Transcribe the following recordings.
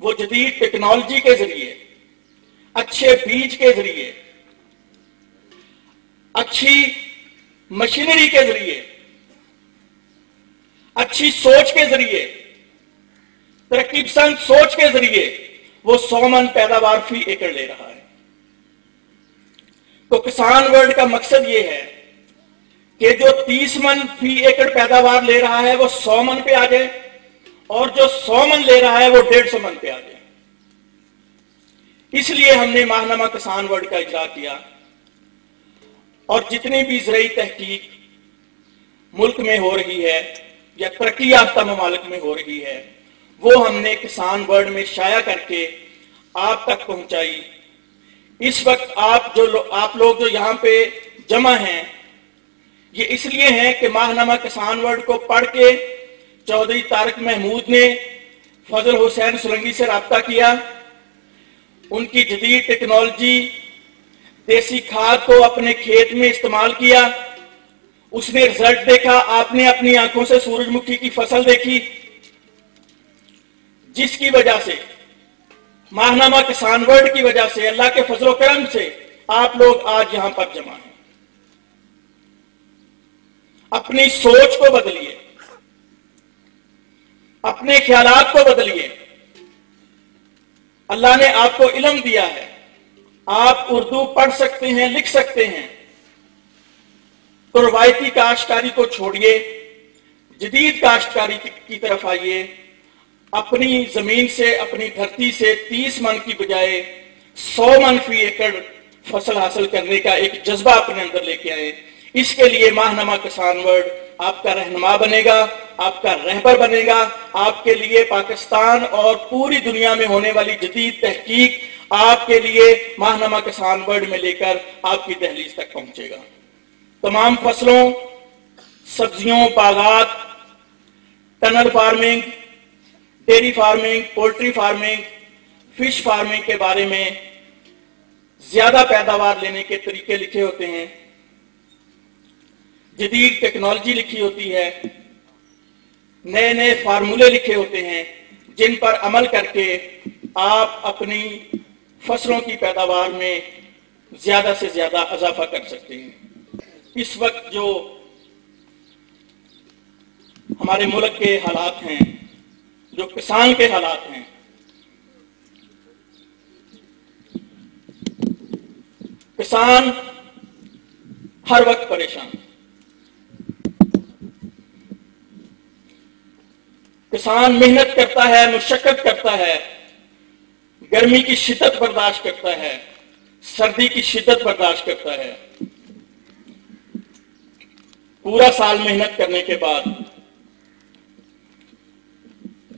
वो जदीद टेक्नोलॉजी के जरिए, अच्छे बीज के जरिए, अच्छी मशीनरी के जरिए, अच्छी सोच के जरिए, तरक्की पसंद सोच के जरिए वो 100 मन पैदावार फी एकड़ ले रहा है। तो किसान वर्ल्ड का मकसद ये है कि जो 30 मन फी एकड़ पैदावार ले रहा है वो 100 मन पे आ जाए, और जो 100 मन ले रहा है वो 150 मन पे आ जाए। इसलिए हमने माहनामा किसान वर्ल्ड का इजरा किया, और जितनी भी ज़राई तहकीक मुल्क में हो रही है या तरक्की याफ्ता ममालिक में हो रही है, वो हमने किसान वर्ल्ड में शाया करके आप तक पहुंचाई। इस वक्त आप लोग जो यहां पे जमा हैं, ये इसलिए हैं कि माहनामा किसान वर्ल्ड को पढ़ के चौधरी तारिक महमूद ने फजल हुसैन सुरंगी से राब्ता किया, उनकी जदीद टेक्नोलॉजी देसी खाद को अपने खेत में इस्तेमाल किया, उसने रिजल्ट देखा, आपने अपनी आंखों से सूरजमुखी की फसल देखी, जिसकी वजह से माहनामा किसान वर्ल्ड की वजह से, अल्लाह के फजलो करम से आप लोग आज यहां पर जमा हैं। अपनी सोच को बदलिए, अपने ख्यालात को बदलिए। अल्लाह ने आपको इल्म दिया है, आप उर्दू पढ़ सकते हैं, लिख सकते हैं, तो रवायती काश्तकारी को छोड़िए, जदीद काश्तकारी की तरफ आइए। अपनी जमीन से, अपनी धरती से 30 मन की बजाय 100 मन फी एकड़ फसल हासिल करने का एक जज्बा अपने अंदर लेके आए। इसके लिए माहनामा किसान वर्ल्ड आपका रहनुमा बनेगा, आपका रहबर बनेगा। आपके लिए पाकिस्तान और पूरी दुनिया में होने वाली जदीद तहकीक आपके लिए माहनामा किसान वर्ल्ड में लेकर आपकी दहलीज तक पहुंचेगा। तमाम फसलों, सब्जियों, बागात, tunnel farming, dairy farming, poultry farming, fish farming के बारे में ज्यादा पैदावार लेने के तरीके लिखे होते हैं, जदीद टेक्नोलॉजी लिखी होती है, नए नए फार्मूले लिखे होते हैं, जिन पर अमल करके आप अपनी फसलों की पैदावार में ज्यादा से ज्यादा इजाफा कर सकते हैं। इस वक्त जो हमारे मुल्क के हालात हैं, जो किसान के हालात हैं, किसान हर वक्त परेशान, किसान मेहनत करता है, मुशक्कत करता है, गर्मी की शिद्दत बर्दाश्त करता है, सर्दी की शिद्दत बर्दाश्त करता है। पूरा साल मेहनत करने के बाद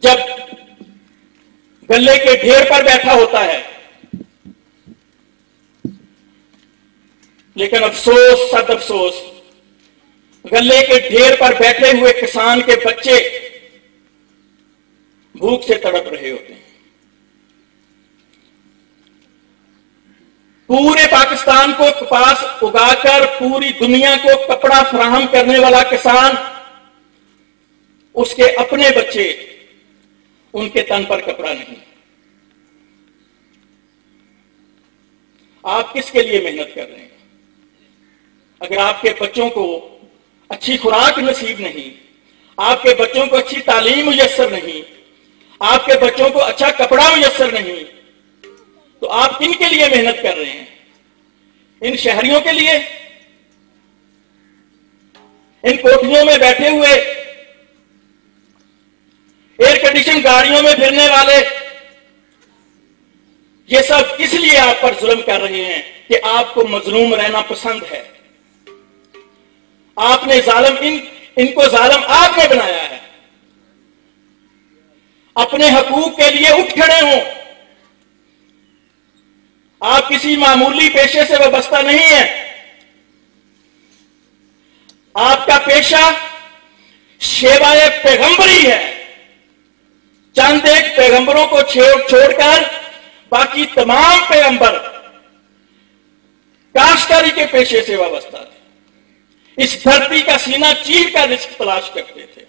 जब गल्ले के ढेर पर बैठा होता है, लेकिन अफसोस, सद अफसोस, गल्ले के ढेर पर बैठे हुए किसान के बच्चे भूख से तड़प रहे होते हैं। पूरे पाकिस्तान को कपास उगाकर पूरी दुनिया को कपड़ा फराहम करने वाला किसान, उसके अपने बच्चे, उनके तन पर कपड़ा नहीं। आप किसके लिए मेहनत कर रहे हैं? अगर आपके बच्चों को अच्छी खुराक नसीब नहीं, आपके बच्चों को अच्छी तालीम मुयस्सर नहीं, आपके बच्चों को अच्छा कपड़ा मुयस्सर नहीं, तो आप किन के लिए मेहनत कर रहे हैं? इन शहरियों के लिए, इन कोठरियों में बैठे हुए, एयर कंडीशन गाड़ियों में फिरने वाले, ये सब इसलिए आप पर जुल्म कर रहे हैं कि आपको मजलूम रहना पसंद है। आपने जालिम, इनको जालिम आपने बनाया है। अपने हकूक के लिए उठ खड़े हों। आप किसी मामूली पेशे से वाबस्ता नहीं है। आपका पेशा शेवाए पैगंबरी है। चंद एक पैगंबरों को छोड़कर बाकी तमाम पैगंबर काश्तकारी के पेशे से वाबस्ता थे। इस धरती का सीना चीर का रिस्क तलाश करते थे।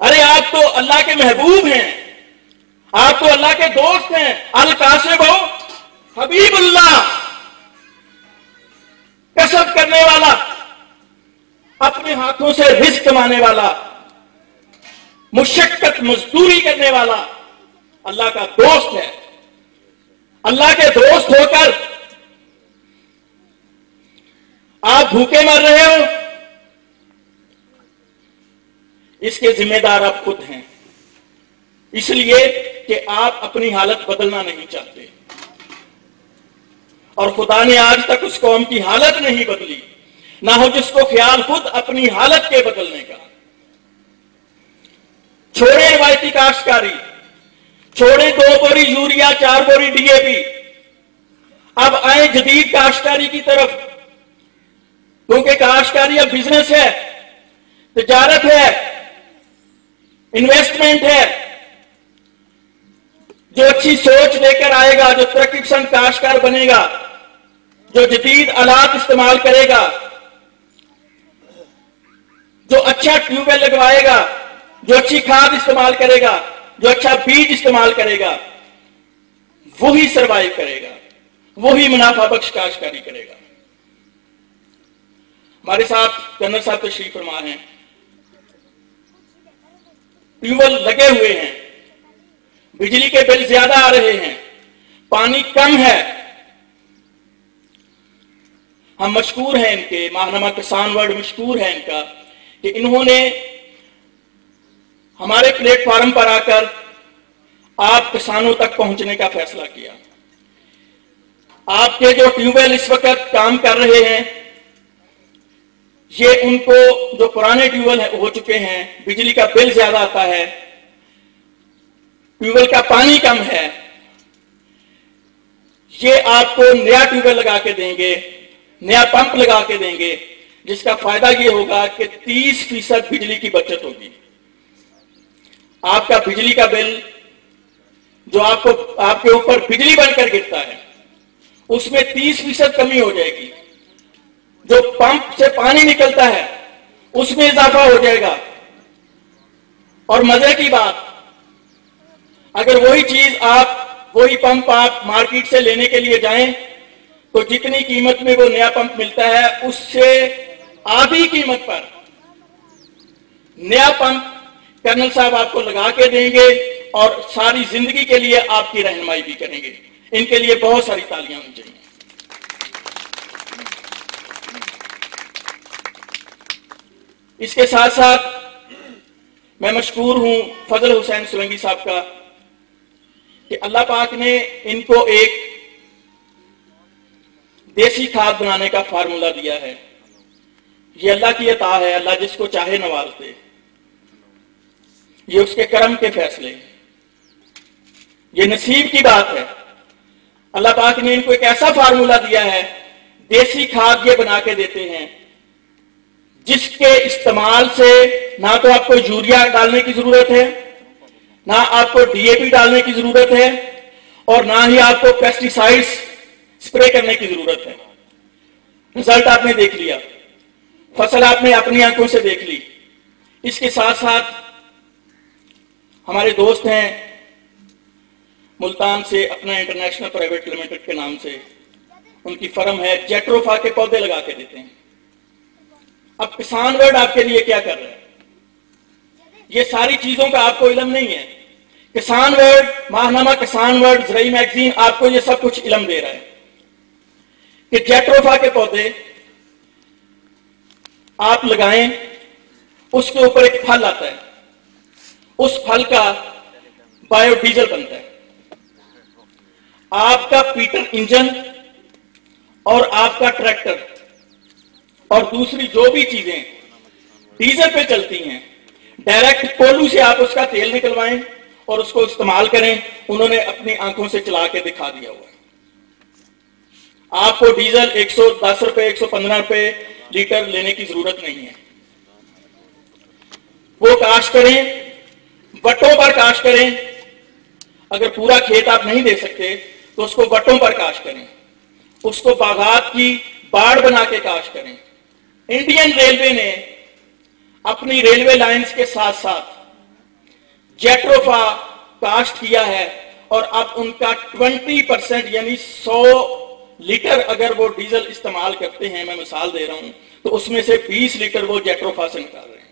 अरे आप तो अल्लाह के महबूब हैं, आप तो अल्लाह के दोस्त हैं। अल कासिब हो हबीबुल्लाह, कसब करने वाला, अपने हाथों से रिस्क कमाने वाला, मुशक्कत मजदूरी करने वाला अल्लाह का दोस्त है। अल्लाह के दोस्त होकर आप भूखे मर रहे हो, इसके जिम्मेदार आप खुद हैं, इसलिए कि आप अपनी हालत बदलना नहीं चाहते। और खुदा ने आज तक उस कौम की हालत नहीं बदली, ना हो जिसको ख्याल खुद अपनी हालत के बदलने का। छोड़े रवायती काश्तकारी, छोड़े 2 बोरी यूरिया 4 बोरी डीएपी, अब आए जदीद काश्तकारी की तरफ, क्योंकि काश्तकारी अब बिजनेस है, तिजारत है, इन्वेस्टमेंट है। जो अच्छी सोच लेकर आएगा, जो तरक्की पसंद काश्तकार बनेगा, जो जदीद आलात इस्तेमाल करेगा, जो अच्छा ट्यूबवेल लगवाएगा, जो अच्छी खाद इस्तेमाल करेगा, जो अच्छा बीज इस्तेमाल करेगा, वही सरवाइव करेगा, वही मुनाफा बख्श काश्तकारी करेगा। हमारे साथ कर्नल साहब तशरीफ फरमा हैं, ट्यूबवेल लगे हुए हैं, बिजली के बिल ज्यादा आ रहे हैं, पानी कम है। हम मशकूर हैं इनके, माहनामा किसान वर्ल्ड मशकूर है इनका कि इन्होंने हमारे प्लेटफॉर्म पर आकर आप किसानों तक पहुंचने का फैसला किया। आपके जो ट्यूबवेल इस वक्त काम कर रहे हैं, ये उनको जो पुराने ट्यूबवेल हो चुके हैं, बिजली का बिल ज्यादा आता है, ट्यूबवेल का पानी कम है, ये आपको नया ट्यूबवेल लगा के देंगे, नया पंप लगा के देंगे, जिसका फायदा ये होगा कि 30% बिजली की बचत होगी। आपका बिजली का बिल जो आपके ऊपर बिजली बनकर गिरता है, उसमें 30% कमी हो जाएगी। जो पंप से पानी निकलता है, उसमें इजाफा हो जाएगा। और मजे की बात, अगर वही चीज वही पंप आप मार्केट से लेने के लिए जाएं, तो जितनी कीमत में वो नया पंप मिलता है, उससे आधी कीमत पर नया पंप कर्नल साहब आपको लगा के देंगे और सारी जिंदगी के लिए आपकी रहनुमाई भी करेंगे। इनके लिए बहुत सारी तालियां होनी चाहिए। इसके साथ साथ मैं मशकूर हूं फजल हुसैन सुरंगी साहब का कि अल्लाह पाक ने इनको एक देसी खाद बनाने का फार्मूला दिया है। ये अल्लाह की अता है, अल्लाह जिसको चाहे नवाज दे, ये उसके करम के फैसले हैं, ये नसीब की बात है। अल्लाह पाक ने इनको एक ऐसा फार्मूला दिया है, देसी खाद ये बना के देते हैं, जिसके इस्तेमाल से ना तो आपको यूरिया डालने की जरूरत है, ना आपको डीएपी डालने की जरूरत है, और ना ही आपको पेस्टिसाइड्स स्प्रे करने की जरूरत है। रिजल्ट आपने देख लिया, फसल आपने अपनी आंखों से देख ली। इसके साथ साथ हमारे दोस्त हैं मुल्तान से, अपना इंटरनेशनल प्राइवेट लिमिटेड के नाम से उनकी फर्म है, जेट्रोफा के पौधे लगा के देते हैं। अब किसान वर्ल्ड आपके लिए क्या कर रहा है? ये सारी चीजों का आपको इल्म नहीं है। किसान वर्ल्ड, माहनामा किसान वर्ल्ड, ज़राई मैगजीन आपको ये सब कुछ इल्म दे रहा है कि जेट्रोफा के पौधे आप लगाएं, उसके ऊपर एक फल आता है, उस फल का बायोडीजल बनता है। आपका पीटर इंजन और आपका ट्रैक्टर और दूसरी जो भी चीजें डीजल पे चलती हैं, डायरेक्ट कोयले से आप उसका तेल निकलवाएं और उसको इस्तेमाल करें। उन्होंने अपनी आंखों से चला के दिखा दिया हुआ है। आपको डीजल 110 रुपए 115 रुपए लीटर लेने की जरूरत नहीं है। वो काश्त करें, वटों पर काश्त करें। अगर पूरा खेत आप नहीं दे सकते तो उसको वटों पर काश्त करें, उसको बागात की बाड़ बना के काश्त करें। इंडियन रेलवे ने अपनी रेलवे लाइंस के साथ साथ जेट्रोफा कास्ट किया है और अब उनका 20% यानी 100 लीटर अगर वो डीजल इस्तेमाल करते हैं, मैं मिसाल दे रहा हूं, तो उसमें से 20 लीटर वो जेट्रोफा से निकाल रहे हैं,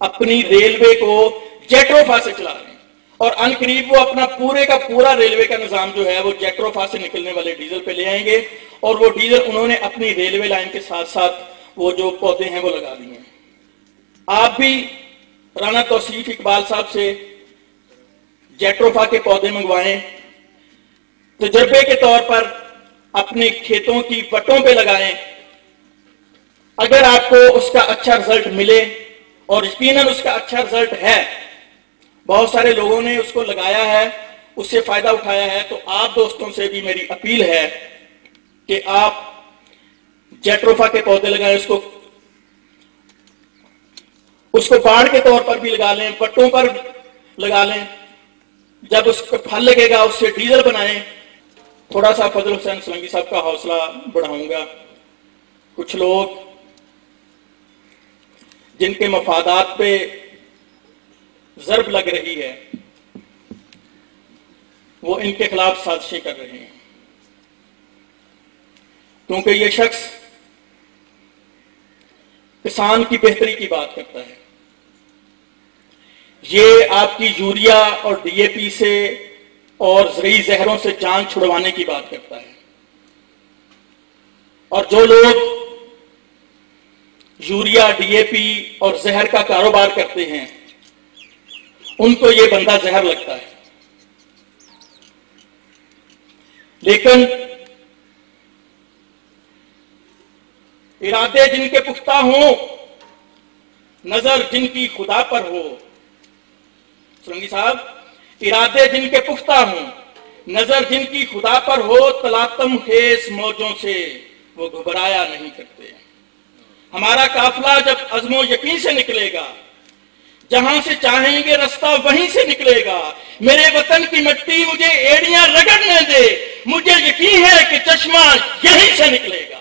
अपनी रेलवे को जेट्रोफा से चला रहे हैं और अनकरीब वो अपना पूरे का पूरा रेलवे का निजाम जो है वो जेट्रोफा से निकलने वाले डीजल पे ले आएंगे और वो डीजल उन्होंने अपनी रेलवे लाइन के साथ साथ वो जो पौधे हैं वो लगा दिए। आप भी राना तौसीफ इकबाल साहब से जेट्रोफा के पौधे मंगवाएं, तजर्बे के तौर पर अपने खेतों की वटों पे लगाएं। अगर आपको उसका अच्छा रिजल्ट मिले, और यकीनन उसका अच्छा रिजल्ट है, बहुत सारे लोगों ने उसको लगाया है, उससे फायदा उठाया है, तो आप दोस्तों से भी मेरी अपील है कि आप जेट्रोफा के पौधे लगाएं, उसको बाढ़ के तौर पर भी लगा लें, पट्टों पर लगा लें, जब उसको फल लगेगा उससे डीजल बनाएं। थोड़ा सा फजल हुसैन सोलंकी साहब का हौसला बढ़ाऊंगा। कुछ लोग जिनके मफादात पे जर्ब लग रही है वो इनके खिलाफ साजिशें कर रहे हैं, क्योंकि ये शख्स किसान की बेहतरी की बात करता है। ये आपकी यूरिया और डीएपी से और ज़रूरी जहरों से जान छुड़वाने की बात करता है, और जो लोग यूरिया, डीएपी और जहर का कारोबार करते हैं उनको ये बंदा जहर लगता है। लेकिन इरादे जिनके पुख्ता हों, नजर जिनकी खुदा पर हो, सोलंकी साहब, इरादे जिनके पुख्ता हों, नजर जिनकी खुदा पर हो, तलातम खेस मौजों से वो घबराया नहीं करते। हमारा काफिला जब अज़्मो यकीन से निकलेगा, जहां से चाहेंगे रास्ता वहीं से निकलेगा। मेरे वतन की मिट्टी मुझे एड़ियां रगड़ने दे, मुझे यकीन है कि चश्मा यहीं से निकलेगा।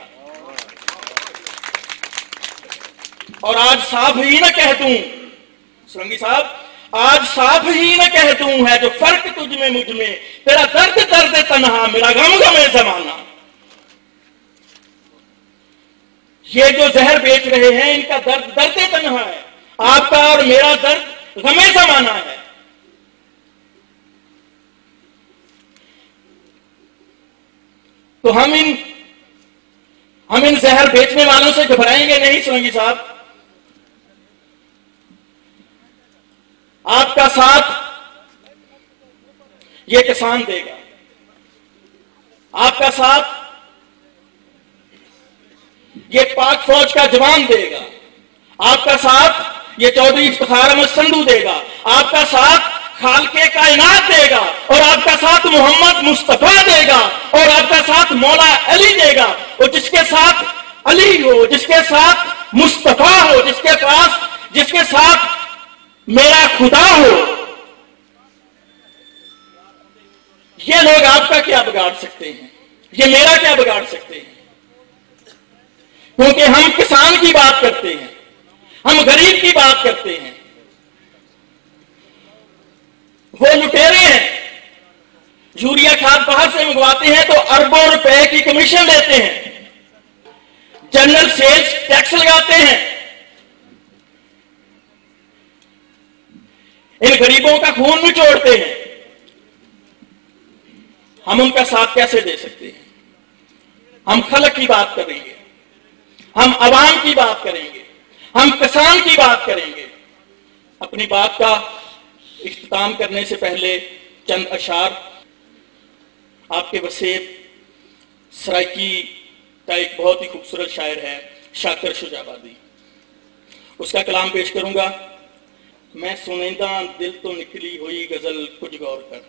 और आज साफ ही न कह दूं, सोलंकी साहब, आज साफ ही न कह दूं, है जो फर्क तुझ में मुझ में, तेरा दर्द दर्द तन्हा, मेरा गम गमे जमाना। ये जो जहर बेच रहे हैं इनका दर्द दर्द तन्हा है, आपका और मेरा दर्द गमे जमाना है। तो हम इन जहर बेचने वालों से घबराएंगे नहीं सोलंकी साहब। आपका साथ ये किसान देगा, आपका साथ ये पाक फौज का जवान देगा, आपका साथ ये चौधरी इफ्तिखार अहमद संधू देगा, आपका साथ खालके कायनात देगा, और आपका साथ मोहम्मद मुस्तफा देगा, और आपका साथ मौला अली देगा। और जिसके साथ अली हो, जिसके साथ मुस्तफा हो, जिसके साथ मेरा खुदा हो, ये लोग आपका क्या बिगाड़ सकते हैं, ये मेरा क्या बिगाड़ सकते हैं? क्योंकि हम किसान की बात करते हैं, हम गरीब की बात करते हैं। वो लुटेरे हैं, यूरिया खाद बाहर से मंगवाते हैं तो अरबों रुपए की कमीशन लेते हैं, जनरल सेल्स टैक्स लगाते हैं, इन गरीबों का खून निचोड़ते हैं। हम उनका साथ कैसे दे सकते हैं? हम खलक की बात करेंगे, हम अवाम की बात करेंगे, हम किसान की बात करेंगे। अपनी बात का इख्तिताम करने से पहले चंद अशार आपके वसेब सराइकी का एक बहुत ही खूबसूरत शायर है शाकिर शुजाबादी, उसका कलाम पेश करूंगा। मैं सुनेंदा दिल तो निकली हुई गजल कुछ गौर कर।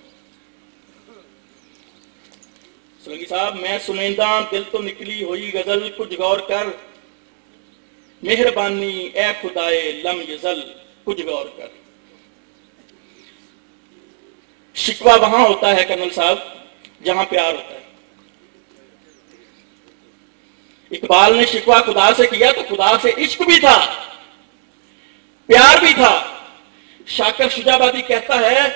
सोलंकी साहब, मैं सुनेंदा दिल तो निकली हुई गजल कुछ गौर कर, मेहरबानी ए खुदाए लम यजल कुछ गौर कर। शिकवा वहां होता है कर्नल साहब जहां प्यार होता है। इकबाल ने शिकवा खुदा से किया तो खुदा से इश्क भी था, प्यार भी था। शाकिर शुजाबादी कहता है